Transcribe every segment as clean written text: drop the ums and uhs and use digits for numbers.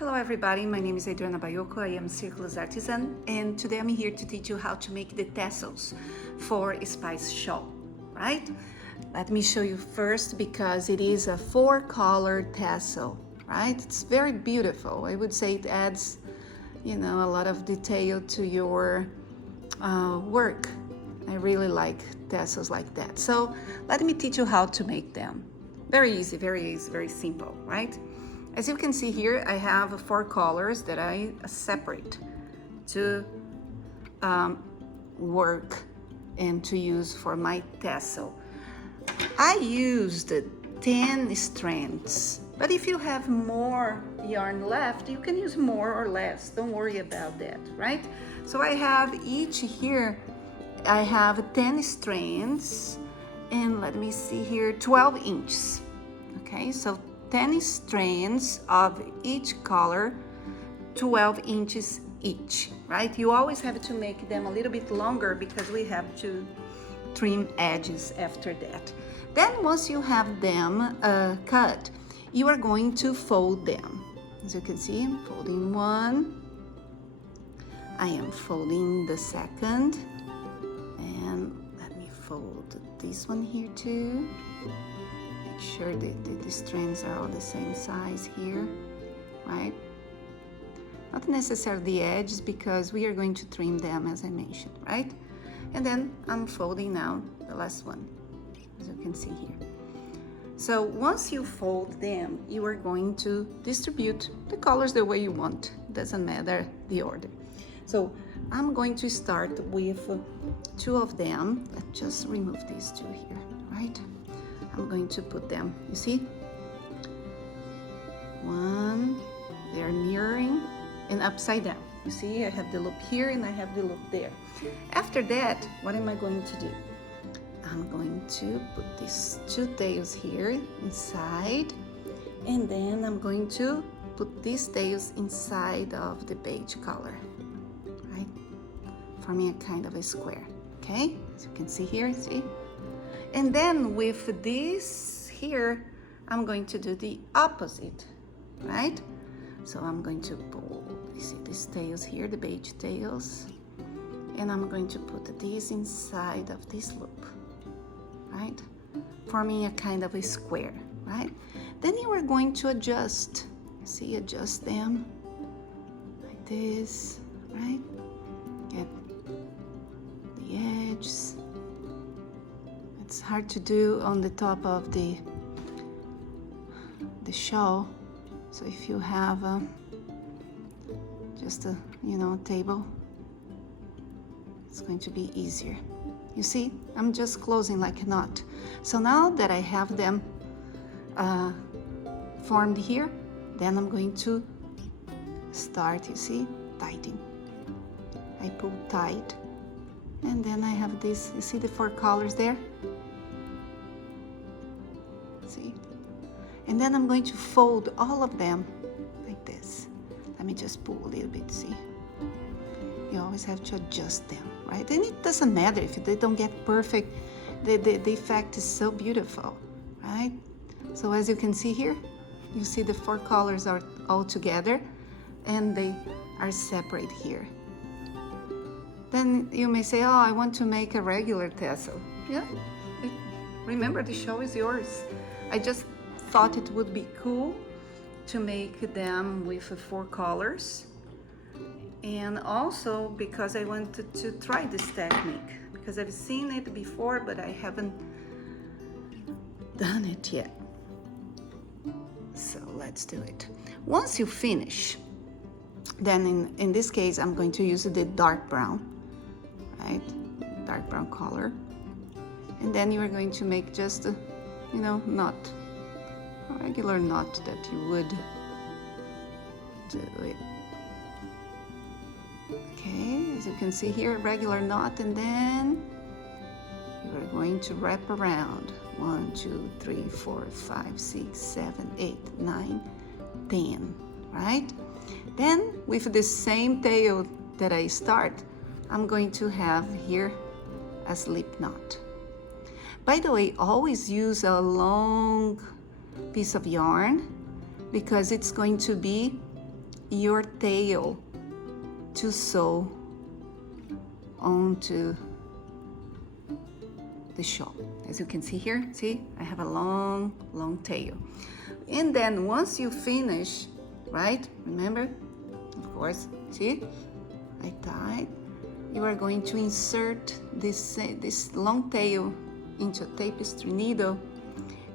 Hello everybody, my name is Adriana Bayoko, I am Circulus Artisan, and today I'm here to teach you how to make the tassels for a spice shawl, right? Let me show you first because it is a 4-color tassel, right? It's very beautiful. I would say it adds, a lot of detail to your work. I really like tassels like that. So let me teach you how to make them. Very easy, very simple, right? As you can see here, I have 4 colors that I separate to work and to use for my tassel. I used 10 strands, but if you have more yarn left, you can use more or less. Don't worry about that, right? So I have each here, I have 10 strands, and let me see here, 12 inches. Okay, so 10 strands of each color, 12 inches each, right? You always have to make them a little bit longer because we have to trim edges after that. Then once you have them cut, you are going to fold them. As you can see, I'm folding one, I am folding the second, and let me fold this one here too. Make sure that the strands are all the same size here, right? Not necessarily the edges because we are going to trim them as I mentioned, right? And then I'm folding now the last one, as you can see here. So once you fold them, you are going to distribute the colors the way you want. Doesn't matter the order. So I'm going to start with 2 of them. Let's just remove these 2 here, right? I'm going to put them, you see? 1, they're mirroring and upside down. You see, I have the loop here and I have the loop there. After that, what am I going to do? I'm going to put these 2 tails here inside, and then I'm going to put these tails inside of the beige color, right? Forming a kind of a square, okay? As you can see here, see? And then with this here, I'm going to do the opposite, right? So I'm going to pull, you see these tails here, the beige tails, and I'm going to put these inside of this loop, right? Forming a kind of a square, right? Then you are going to adjust, see, adjust them like this, right? Get the edges. It's hard to do on the top of the shawl, so if you have just a table, it's going to be easier. You see, I'm just closing like a knot. So now that I have them formed here, then I'm going to start, you see, tightening. I pull tight, and then I have this, you see the 4 colors there? See? And then I'm going to fold all of them like this. Let me just pull a little bit, see? You always have to adjust them, right? And it doesn't matter if they don't get perfect, the effect is so beautiful, right? So as you can see here, you see the 4 colors are all together and they are separate here. Then you may say, oh, I want to make a regular tassel. Yeah, remember the show is yours. I just thought it would be cool to make them with 4 colors. And also because I wanted to try this technique, because I've seen it before, but I haven't done it yet. So let's do it. Once you finish, then in this case, I'm going to use the dark brown, right? Dark brown color. And then you are going to make just a, knot, a regular knot that you would do it. Okay, as you can see here, regular knot, and then you are going to wrap around 1, 2, 3, 4, 5, 6, 7, 8, 9, 10, right? Then with the same tail that I start, I'm going to have here a slip knot. By the way, always use a long piece of yarn because it's going to be your tail to sew onto the shawl. As you can see here, see, I have a long, long tail. And then once you finish, right, remember, of course, see, I tied, you are going to insert this long tail into a tapestry needle,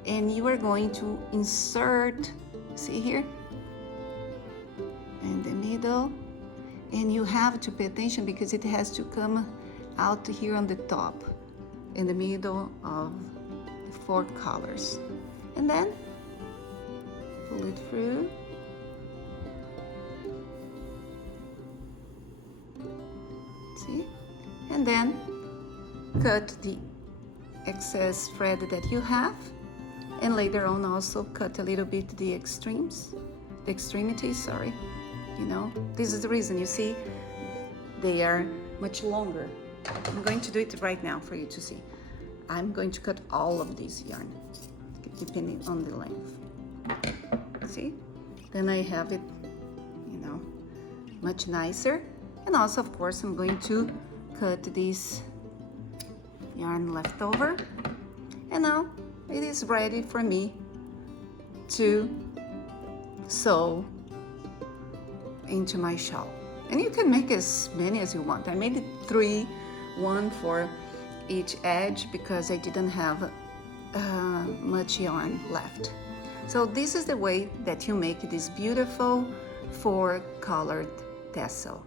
and you are going to insert, see here, in the middle, and you have to pay attention because it has to come out here on the top, in the middle of the 4 colors. And then pull it through. See? And then cut the excess thread that you have, and later on also cut a little bit the extremities, sorry. You know, this is the reason, you see, they are much longer. I'm going to do it right now for you to see. I'm going to cut all of this yarn, depending on the length. See? Then I have it, you know, much nicer. And also, of course, I'm going to cut this yarn left over. And now it is ready for me to sew into my shawl. And you can make as many as you want. I made it 3, 1 for each edge because I didn't have much yarn left. So this is the way that you make this beautiful 4-colored tassel.